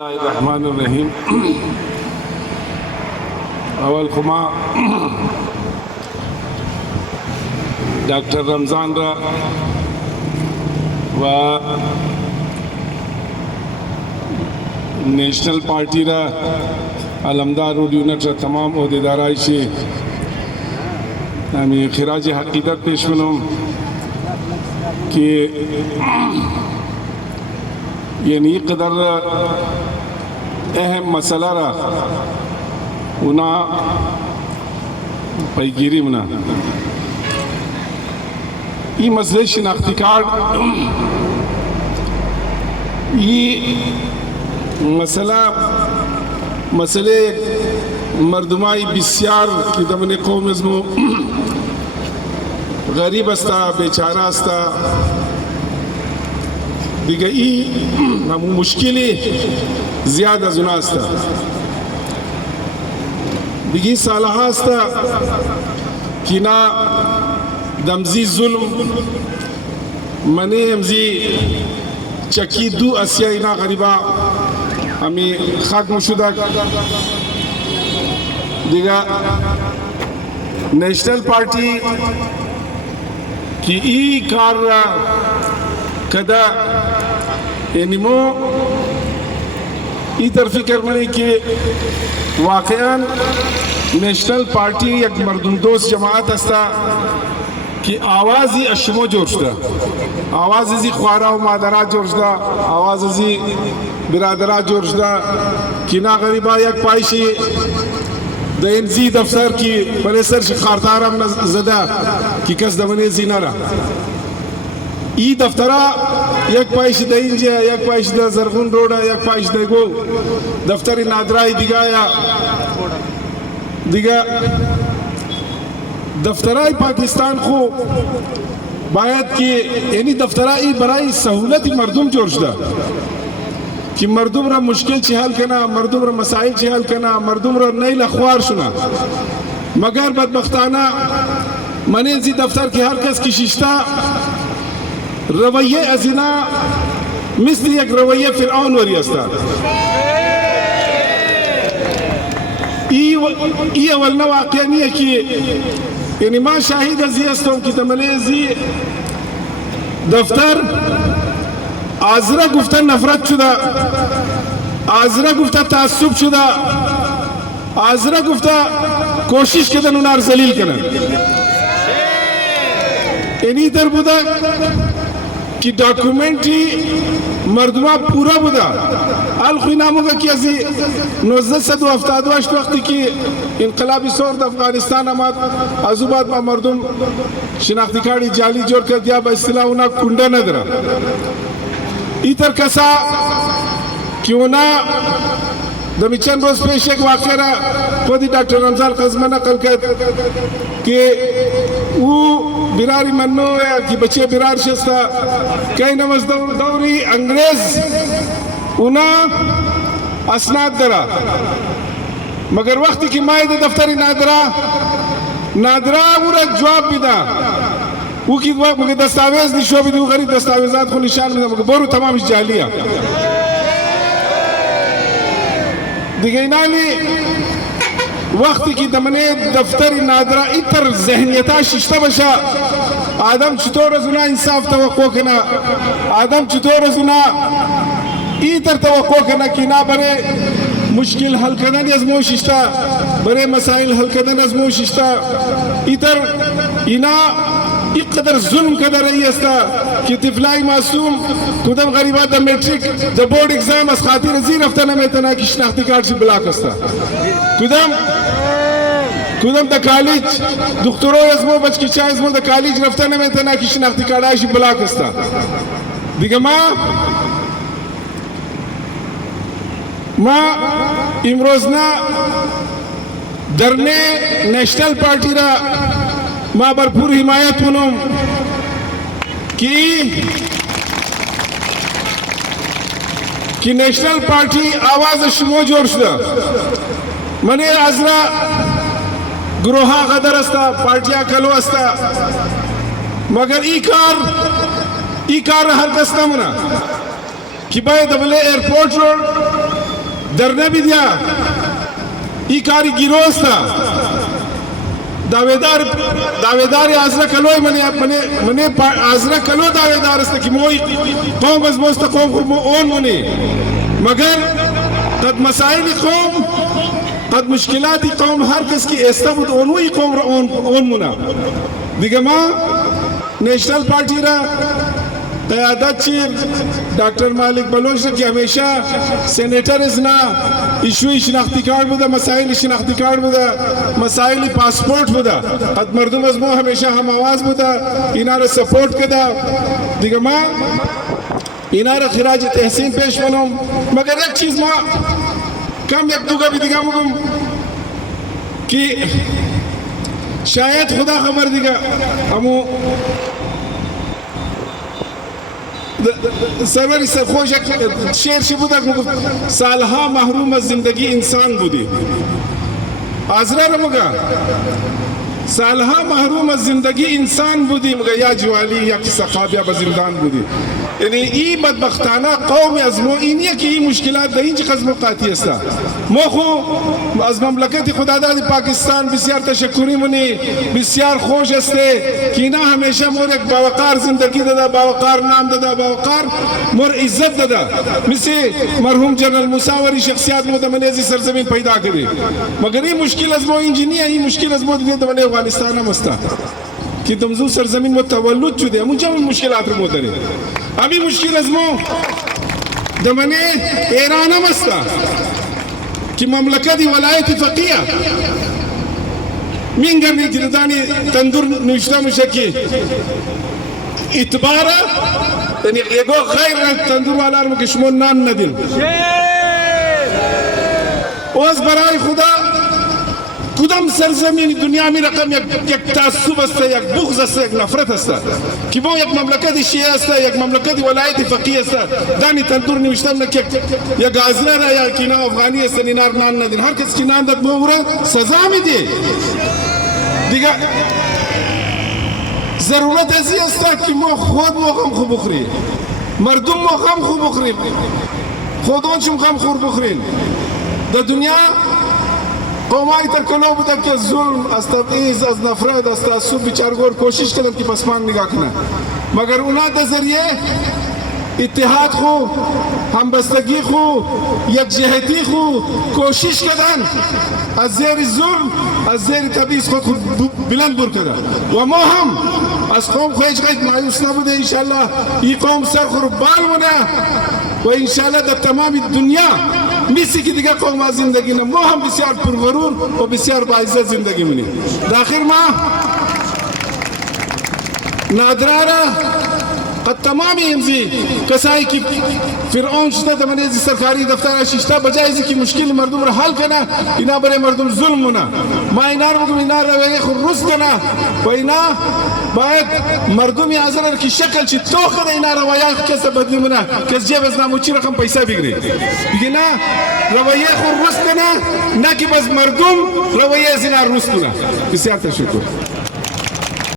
Bismillahirrahmanirrahim. अवल खुमा doctor Ramzan रा व national party रा अलमदार रोड यूनिट रा तमाम अहदेदाराई से आमी खिराज हकीकत पेश करूँ कि यानी कदर अहम मसला रा उना पैगिरी मना ये मसले शिनाख्ती कार्ड ये मसले मर्दमाई बिस्यार की दमने कौम इसमो गरीब अस्ता बेचारा अस्ता दिगा ई मुश्किल ज़्यादा जुना अस्ता दिगी सालहा अस्ता कि ना दमजी जुल्म मने हमजी चकी दू अस्या इना गरीबा हमें खाक मुशुदा दिगा नेशनल पार्टी की ई कार कदा एनिमो ई तरफी करने के वाकयान नेशनल पार्टी एक मर्दुम दोस्त जमात अस्ता कि आवाज़ी अशमो जोशदा आवाज़ी ख्वारा व मादरा जोशदा आवाज़ी बिरादरा जोशदा कि ना गरीबा एक पाइशी दी दफ्तर की बड़े सर शिकारतारा जदा कि कस दमने जीनारा ई दफ्तरा एक पाइश दइंजे एक पाइश द जरगुन रोडा एक पाइश दगो दफ्तर नादराई दिगाया दिगा दफ्तराई पाकिस्तान को बायत की यानी दफ्तराई बराई सहूलत मरदूम जोशदा कि मरदूम रा मुश्किल चिहाल कना मरदूम रा मसाइल चिहाल कना मरदूम रा नई लखवार सुना मगर बदबख्ताना मने जी दफ्तर की हर कस की शिश्ता रवैये अजिना मिस्ली एक रवैये फिरऔन वरी अस्ता ई अवलना वाक़या नहीं है कि यानी मां शाहिद अजियस्तों की तमनेजी दफ्तर आजरा गुफ्ता नफरत शुदा आजरा गुफ्ता तासुब शुदा आजरा गुफ्ता कोशिश कदन उनार जलील करन यानी तर बुदा कि डॉक्यूमेंट्री मर्दमा पूरा बुदा अल खुनामो का किसी 1978 वक्त की इनकलाबी सौर अफगानिस्तान अमाद आजुबाद में मर्दम शिनाख्ती कार्ड जाली जोड़ कर दिया बसला उना कुंडा नदरा इतर कसा क्यों ना दमिचन रोज पेश एक वाक़या खुदी डॉक्टर रमज़ान कज़मा नकल कर कि वो बिरारी मन्नो या कि बच्चे बिरार शस्ता कई नमस दौरी अंग्रेज उना असनाद दरा मगर वक्त की मायद दफ्तरी नादरा उरा जवाब बिदा वो की मगर दस्तावेज निशो भी दो गरीब दस्तावेजात को निशान में मगर बोरू तमाम जालिया दिगैनाली वक्त की दमने दफ्तर नादरा इतर जहनियता शिश्ता बशा आदम चतोर जुना इंसाफ तवक्को कना आदम चतोर जुना इतर तवक्को कना कि ना बरे मुश्किल हल करना नज़मो शिश्ता बरे मसाइल हल करना नज़मो शिश्ता इतर इना इकदर जुल्म कदर रही अस्ता कि तिफलाई मासूम कुदम गरीबा द मैट्रिक द बोर्ड एग्जाम अस खातिर जी रफ्ताना में तना की शिनाख्ती कार्ड से ब्लॉक अस्ता कुदम द कॉलेज दुख्तरो इसमो बच की चाय इसमो द कॉलेज रफ्ताना में तना की शिनाख्ती कार्ड आइशी ब्लॉक अस्ता दिगमा मां इमरोजना दरने नेशनल पार्टी रा मां भरपूर हिमायत मनोम कि नेशनल पार्टी आवाज शुमो जोरशदा मने आजरा ग्रोहा गदर अस्ता पार्टिया कलो अस्ता मगर ई कार हर कस्ता मना कि भाई दबले एयरपोर्ट रोड در نمیدیا ای کاری گیروست داویدار ازرا کلوی من ازرا کلو داویدار است که موی قوم از موست قوم خود اون منی مگر قد مسائل قوم قد مشکلات قوم هر کس کی استبود اونوی قوم را اون منا دیگه ما نیشنل پارتی را قیادت چی ڈاکٹر مالک بلوچ نے کہ ہمیشہ سینیٹر ازنا ایشوی شناختی کارڈ بودا مسائل شناختی کارڈ بودا مسائل پاسپورٹ بودا قد مردم از مو ہمیشہ ہم آواز بودا اینارا سپورٹ کدا دیگه ما اینارا خراج تحسین پیش منم مگر ایک چیز ما کم یک دوگا بھی دیگه مگم کہ شاید خدا خبر دیگه امو سروری سرخوش شعر شی بود سالها محروم از زندگی انسان بودی آزرا رو مگا سالها محروم از زندگی انسان بودی مگا یا جوالی یا سقاب یا بزندان بودی یعنی ای بدبختانه قوم از مو اینیه که این مشکلات در اینج قسم قاطی است مو خو از مملکت خداداد پاکستان بسیار تشکری منی بسیار خوش است که اینا همیشه مور یک باوقار زندگی داده باوقار نام داده باوقار مور عزت داده مثل مرحوم جنرال موساوری شخصیت مو دمنی از سرزمین پیدا کردی مگر این مشکل از مو اینجنیه این مشکل از مو دیگه دمنی افغانستان هم است که دمزو سرزمین مو تولد شده همون جمع مشکلات رو مو داره ابھی مشکل از مو دمنے ایران هم است که مملکت ولایت فقیه مین گرنی جردانی تندور نوشته میشه که اعتباره یعنی یگو غیر تندور والا رو که شما نان ندین از برای خدا کدام سرزمین دنیا می رقم یک تعصب است یک بغض است یک نفرت است که با یک مملکت شیعه است یک مملکت ولایت فقیه است دانی تندور نوشتن که یک ازلر یا کینا افغانی است اینار نان ندین هر کس کی نان داد موره سزا میده دیگه ضرورت ازی است که ما خود مقام خوب بخوریم مردم مقام خوب بخوریم خودمون مقام خوب بخوریم در دنیا قومای تر کلو بوده که ظلم از تبعیض از نفرت از تعصب بیچارگور کوشش کردن که پسمان نگاه کنن مگر اونا در ذریعه اتحاد خو همبستگی خو یکجهتی خو کوشش کردن از زیر ظلم از زیر تبعیض خود بلند بر کردن و ما هم از قوم خو هیچ قید مایوس نبوده انشالله این قوم سر خو رو بال مونه و انشالله در تمام دنیا میسی که دیگه قوم از زندگی نه ما هم بسیار پرغرور و بسیار باعزت زندگی منیم داخل ما نادرارا قد تمامی امزی کسایی که فرعون شده در منیزی سرکاری دفتر ششته بجایزی که مشکل مردم را حل کنه اینا برای مردم ظلم مونه ما اینا رو بگم اینا رویه خود روز کنه و اینا باید مردمی حاضر که شکل چی توخه ده اینا رویه کس بدلی مونه کس جیب از ناموچی رقم پیسه بگیری بگی نه رویه خود روز کنه نه که بس مردم رویه از اینا روز کنه بسیار تشکر